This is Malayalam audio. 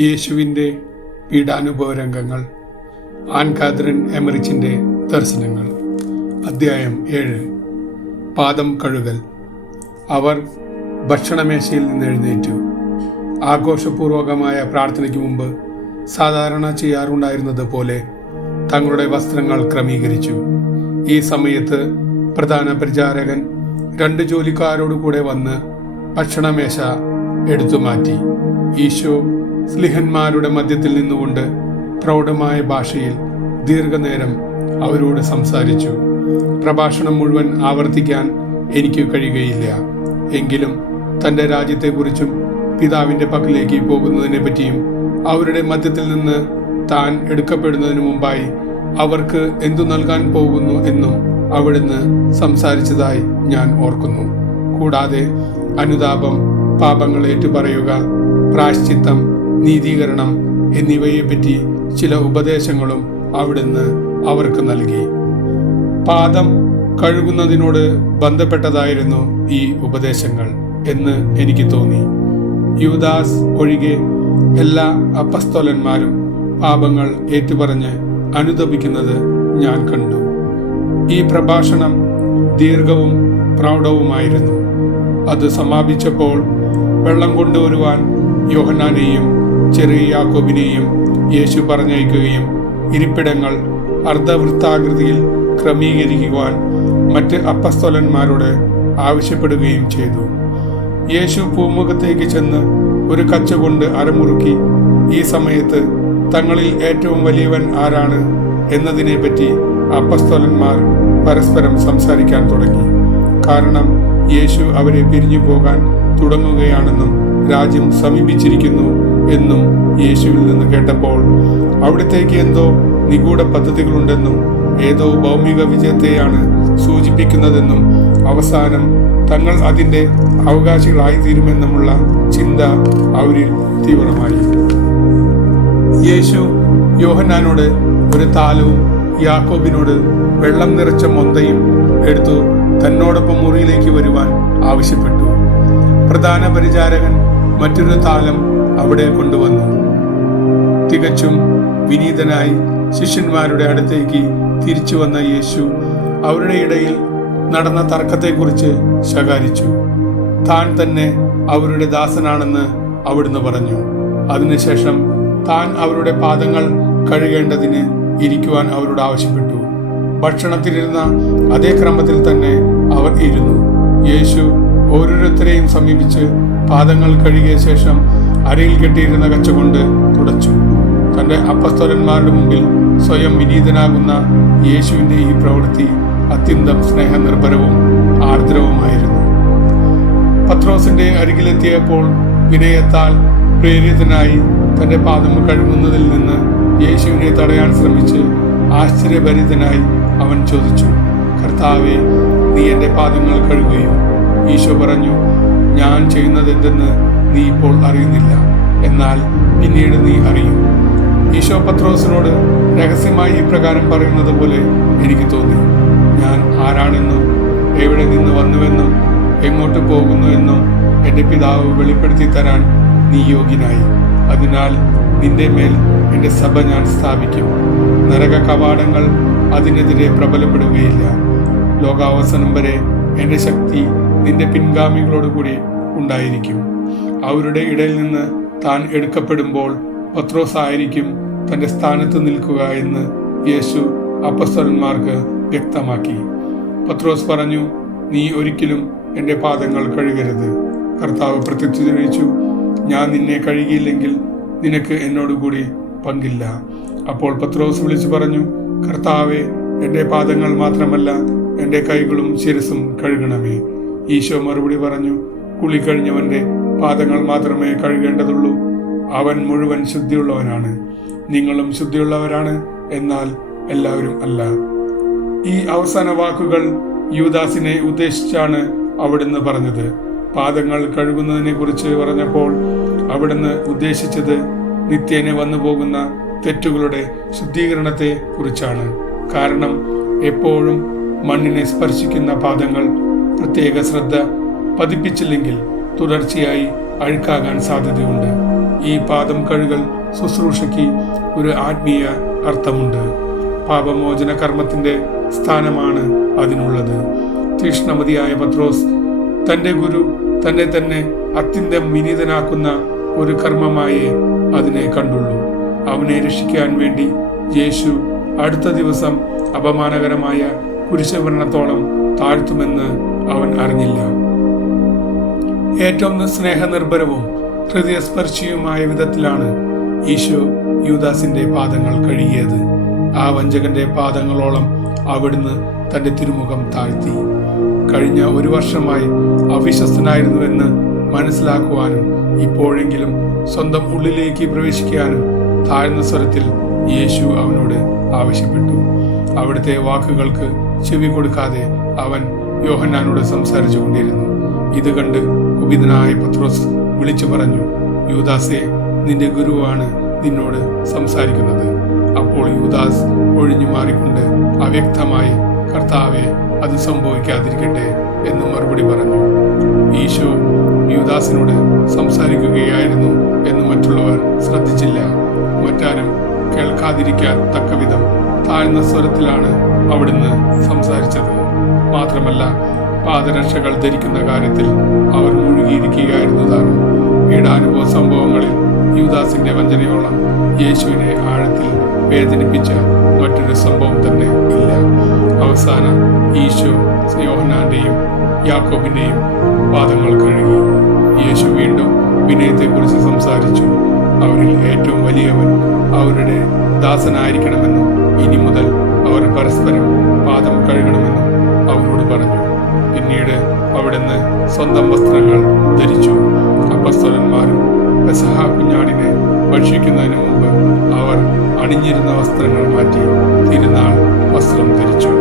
യേശുവിൻ്റെ പീഡാനുഭവ രംഗങ്ങൾ. ആൻ കാതറിൻ എമറിച്ചിൻ്റെ ദർശനങ്ങൾ. അധ്യായം 7. പാദം കഴുകൽ. അവർ ഭക്ഷണമേശയിൽ നിന്ന് എഴുന്നേറ്റു. ആഘോഷപൂർവകമായ പ്രാർത്ഥനയ്ക്ക് മുമ്പ് സാധാരണ ചെയ്യാറുണ്ടായിരുന്നത് പോലെ തങ്ങളുടെ വസ്ത്രങ്ങൾ ക്രമീകരിച്ചു. ഈ സമയത്ത് പ്രധാന പരിചാരകൻ 2 ജോലിക്കാരോട് കൂടെ വന്ന് ഭക്ഷണമേശ എടുത്തു മാറ്റി. ഈശോ സ്ലിഹന്മാരുടെ മധ്യത്തിൽ നിന്നുകൊണ്ട് പ്രൗഢമായ ഭാഷയിൽ ദീർഘനേരം അവരോട് സംസാരിച്ചു. പ്രഭാഷണം മുഴുവൻ ആവർത്തിക്കാൻ എനിക്ക് കഴിയുകയില്ല. എങ്കിലും തൻ്റെ രാജ്യത്തെക്കുറിച്ചും പിതാവിൻ്റെ പക്കലേക്ക് പോകുന്നതിനെ പറ്റിയും അവരുടെ മധ്യത്തിൽ നിന്ന് താൻ എടുക്കപ്പെടുന്നതിന് മുമ്പായി അവർക്ക് എന്തു നൽകാൻ പോകുന്നു എന്നും അവിടുന്ന് സംസാരിച്ചതായി ഞാൻ ഓർക്കുന്നു. കൂടാതെ അനുതാപം, പാപങ്ങൾ ഏറ്റുപറയുക, പ്രായശ്ചിത്തം, നീതീകരണം എന്നിവയെപ്പറ്റി ചില ഉപദേശങ്ങളും അവിടുന്ന് അവർക്ക് നൽകി. പാദം കഴുകുന്നതിനോട് ബന്ധപ്പെട്ടതായിരുന്നു ഈ ഉപദേശങ്ങൾ എന്ന് എനിക്ക് തോന്നി. യൂദാസ് ഒഴികെ എല്ലാ അപ്പസ്തോലന്മാരും പാപങ്ങൾ ഏറ്റുപറഞ്ഞ് അനുതപിക്കുന്നത് ഞാൻ കണ്ടു. ഈ പ്രഭാഷണം ദീർഘവും പ്രൗഢവുമായിരുന്നു. അത് സമാപിച്ചപ്പോൾ വെള്ളം കൊണ്ടുവരുവാൻ യോഹന്നാനെയും ചെറിയ യാക്കോബിനെയും യേശു പറഞ്ഞയക്കുകയും ഇരിപ്പിടങ്ങൾ അർദ്ധവൃത്താകൃതിയിൽ ക്രമീകരിക്കുവാൻ മറ്റ് അപ്പസ്തോലന്മാരോട് ആവശ്യപ്പെടുകയും ചെയ്തു. യേശു പൂമുഖത്തേക്ക് ചെന്ന് ഒരു കച്ച കൊണ്ട് അരമുറുക്കി ഈ സമയത്ത് തങ്ങളിൽ ഏറ്റവും വലിയവൻ ആരാണ് എന്നതിനെപ്പറ്റി അപ്പസ്തോലന്മാർ പരസ്പരം സംസാരിക്കാൻ തുടങ്ങി. കാരണം യേശു അവരെ പിരിഞ്ഞു പോകാൻ തുടങ്ങുകയാണെന്നും രാജ്യം സമീപിച്ചിരിക്കുന്നു എന്നും യേശുവിൽ നിന്ന് കേട്ടപ്പോൾ അവിടത്തേക്ക് എന്തോ നിഗൂഢ പദ്ധതികളുണ്ടെന്നും ഏതോ ഭൗമിക വിജയത്തെയാണ് സൂചിപ്പിക്കുന്നതെന്നും അവസാനം തങ്ങൾ അതിൻ്റെ അവകാശികളായി തീരുമെന്നുമുള്ള ചിന്ത അവരിൽ തീവ്രമായി. യേശു യോഹന്നാനോട് ഒരു താലവും യാക്കോബിനോട് വെള്ളം നിറച്ച മൊന്തയും എടുത്തു തന്നോടൊപ്പം മുറിയിലേക്ക് വരുവാൻ ആവശ്യപ്പെട്ടു. പ്രധാന പരിചാരകൻ മറ്റൊരു താലം അവിടെ കൊണ്ടുവന്നു. തികച്ചും വിനീതനായി ശിഷ്യന്മാരുടെ അടുത്തേക്ക് തിരിച്ചു വന്ന യേശു അവരുടെ ഇടയിൽ നടന്ന തർക്കത്തെക്കുറിച്ച് ശകാരിച്ചു. താൻ തന്നെ അവരുടെ ദാസനാണെന്ന് അവിടുന്ന് പറഞ്ഞു. അതിനുശേഷം താൻ അവരുടെ പാദങ്ങൾ കഴുകേണ്ടതിന് ഇരിക്കുവാൻ അവരോട് ആവശ്യപ്പെട്ടു. ഭക്ഷണത്തിലിരുന്ന അതേ ക്രമത്തിൽ തന്നെ അവർ ഇരുന്നു. യേശു ഓരോരുത്തരെയും സമീപിച്ച് പാദങ്ങൾ കഴുകിയ ശേഷം അരയിൽ കെട്ടിയിരുന്ന കച്ച കൊണ്ട് തുടച്ചു. തൻ്റെ അപ്പസ്തോലന്മാരുടെ മുമ്പിൽ സ്വയം വിനീതനാകുന്ന യേശുവിൻ്റെ ഈ പ്രവൃത്തി അത്യന്തം സ്നേഹനിർഭരവും ആർദ്രവുമായിരുന്നു. പത്രോസിന്റെ അരികിലെത്തിയപ്പോൾ വിനയത്താൽ പ്രേരിതനായി തൻ്റെ പാദം കഴുകുന്നതിൽ നിന്ന് യേശുവിനെ തടയാൻ ശ്രമിച്ച് ആശ്ചര്യഭരിതനായി അവൻ ചോദിച്ചു, കർത്താവേ, നീ എൻ്റെ പാദങ്ങൾ കഴുകുകയോ? ഈശോ പറഞ്ഞു, ഞാൻ ചെയ്യുന്നത് എന്തെന്ന് നീ ഇപ്പോൾ അറിയുന്നില്ല, എന്നാൽ പിന്നീട് നീ അറിയും. ഈശോ പത്രോസിനോട് രഹസ്യമായി ഇപ്രകാരം പറയുന്നത് പോലെ എനിക്ക് തോന്നി. ഞാൻ ആരാണെന്നും എവിടെ നിന്ന് വന്നുവെന്നും എങ്ങോട്ട് പോകുന്നു എന്നും എൻ്റെ പിതാവ് വെളിപ്പെടുത്തി തരാൻ നീ യോഗ്യനായി. അതിനാൽ നിന്റെ മേൽ എൻ്റെ സഭ ഞാൻ സ്ഥാപിക്കും. നരക കവാടങ്ങൾ അതിനെതിരെ പ്രബലപ്പെടുകയില്ല. ലോകാവസാനം വരെ എൻ്റെ ശക്തി നിന്റെ പിൻഗാമികളോടുകൂടി ഉണ്ടായിരിക്കും. അവരുടെ ഇടയിൽ നിന്ന് താൻ എടുക്കപ്പെടുമ്പോൾ പത്രോസ് ആയിരിക്കും തൻ്റെ സ്ഥാനത്ത് നിൽക്കുക എന്ന് യേശു അപ്പസ്തോലന്മാർക്ക് വ്യക്തമാക്കി. പത്രോസ് പറഞ്ഞു, നീ ഒരിക്കലും എൻ്റെ പാദങ്ങൾ കഴുകരുത്. കർത്താവ് പ്രത്യക്ഷീകരിച്ചു, ഞാൻ നിന്നെ കഴുകിയില്ലെങ്കിൽ നിനക്ക് എന്നോടുകൂടി പങ്കില്ല. അപ്പോൾ പത്രോസ് വിളിച്ചു പറഞ്ഞു, കർത്താവേ, എൻ്റെ പാദങ്ങൾ മാത്രമല്ല എൻ്റെ കൈകളും ശിരസും കഴുകണമേ. ഈശോ മറുപടി പറഞ്ഞു, കുളി കഴിഞ്ഞവൻ്റെ പാദങ്ങൾ മാത്രമേ കഴുകേണ്ടതുള്ളൂ. അവൻ മുഴുവൻ ശുദ്ധിയുള്ളവനാണ്. നിങ്ങളും ശുദ്ധിയുള്ളവരാണ്, എന്നാൽ എല്ലാവരും അല്ല. ഈ അവസാന വാക്കുകൾ യൂദാസിനെ ഉദ്ദേശിച്ചാണ് അവിടുന്ന് പറഞ്ഞത്. പാദങ്ങൾ കഴുകുന്നതിനെ കുറിച്ച് പറഞ്ഞപ്പോൾ അവിടുന്ന് ഉദ്ദേശിച്ചത് നിത്യേന വന്നു പോകുന്ന തെറ്റുകളുടെ ശുദ്ധീകരണത്തെ കുറിച്ചാണ്. കാരണം എപ്പോഴും മണ്ണിനെ സ്പർശിക്കുന്ന പാദങ്ങൾ പ്രത്യേക ശ്രദ്ധ പതിപ്പിച്ചില്ലെങ്കിൽ തുടർച്ചയായി അഴുക്കാകാൻ സാധ്യതയുണ്ട്. ഈ പാദം കഴുകൽ ശുശ്രൂഷയ്ക്ക് ഒരു ആത്മീയ അർത്ഥമുണ്ട്. പാപമോചന കർമ്മത്തിന്റെ സ്ഥാനമാണ് അതിനുള്ളത്. തീക്ഷ്ണമതിയായ പത്രോസ് തന്റെ ഗുരു തന്നെ അത്യന്തം വിനീതനാക്കുന്ന ഒരു കർമ്മമായേ അതിനെ കണ്ടുള്ളൂ. അവനെ രക്ഷിക്കാൻ വേണ്ടി യേശു അടുത്ത ദിവസം അപമാനകരമായ കുരിശുമരണത്തോളം താഴ്ത്തുമെന്ന് അവൻ അറിഞ്ഞില്ല. ഏറ്റവും സ്നേഹനിർഭരവും ഹൃദയസ്പർശിയുമായ വിധത്തിലാണ് ഈശോ യൂദാസിന്റെ പാദങ്ങൾ കഴുകിയത്. ആ വഞ്ചകന്റെ പാദങ്ങളോളം അവിടുന്ന് തന്റെ തിരുമുഖം താഴ്ത്തി. കഴിഞ്ഞ ഒരു വർഷമായി അവിശ്വസ്തനായിരുന്നുവെന്ന് മനസ്സിലാക്കുവാനും ഇപ്പോഴെങ്കിലും സ്വന്തം ഉള്ളിലേക്ക് പ്രവേശിക്കാനും താഴ്ന്ന സ്വരത്തിൽ യേശു അവനോട് ആവശ്യപ്പെട്ടു. അവിടുത്തെ വാക്കുകൾക്ക് ചെവി കൊടുക്കാതെ അവൻ യോഹന്നാനോട് സംസാരിച്ചു കൊണ്ടിരുന്നു. ഇത് കണ്ട് കുപിതനായ പത്രോസ് വിളിച്ചു പറഞ്ഞു, യൂദാസേ, നിന്റെ ഗുരുവാണ് നിന്നോട് സംസാരിക്കുന്നത്. അപ്പോൾ യൂദാസ് ഒഴിഞ്ഞു മാറിക്കൊണ്ട് അവ്യക്തമായി, കർത്താവെ, അത് സംഭവിക്കാതിരിക്കട്ടെ എന്ന് മറുപടി പറഞ്ഞു. ഈശോ യൂദാസിനോട് സംസാരിക്കുകയായിരുന്നു എന്ന് മറ്റുള്ളവർ ശ്രദ്ധിച്ചില്ല. മറ്റാരും കേൾക്കാതിരിക്കാൻ തക്കവിധം താഴ്ന്ന സ്വരത്തിലാണ് അവിടുന്ന് സംസാരിച്ചത്. മാത്രമല്ല, പാദരക്ഷകൾ ധരിക്കുന്ന കാര്യത്തിൽ അവർ മുഴുകിയിരിക്കുകയായിരുന്നു താനും. പീഡാനുഭവ സംഭവങ്ങളിൽ യൂദാസിന്റെ വഞ്ചനയോളം യേശുവിനെ ആഴത്തിൽ വേദനിപ്പിച്ച മറ്റൊരു സംഭവം തന്നെ ഇല്ല. അവസാനം ഈശോ യോഹന്നാന്റെയും യാക്കോബിന്റെയും പാദങ്ങൾ കഴുകി. യേശു വീണ്ടും വിനയത്തെക്കുറിച്ച് സംസാരിച്ചു. അവരിൽ ഏറ്റവും വലിയവൻ അവരുടെ ദാസനായിരിക്കണമെന്നും ഇനി മുതൽ അവർ പരസ്പരം പാദം കഴുകണമെന്നും അവരോട് പറഞ്ഞു. പിന്നീട് അവിടുന്ന് സ്വന്തം വസ്ത്രങ്ങൾ ധരിച്ചു. അപ്പസ്തലന്മാരും പെസഹ കുഞ്ഞാടിനെ ഭക്ഷിക്കുന്നതിന് മുമ്പ് അവർ അണിഞ്ഞിരുന്ന വസ്ത്രങ്ങൾ മാറ്റി തിരുനാൾ വസ്ത്രം ധരിച്ചു.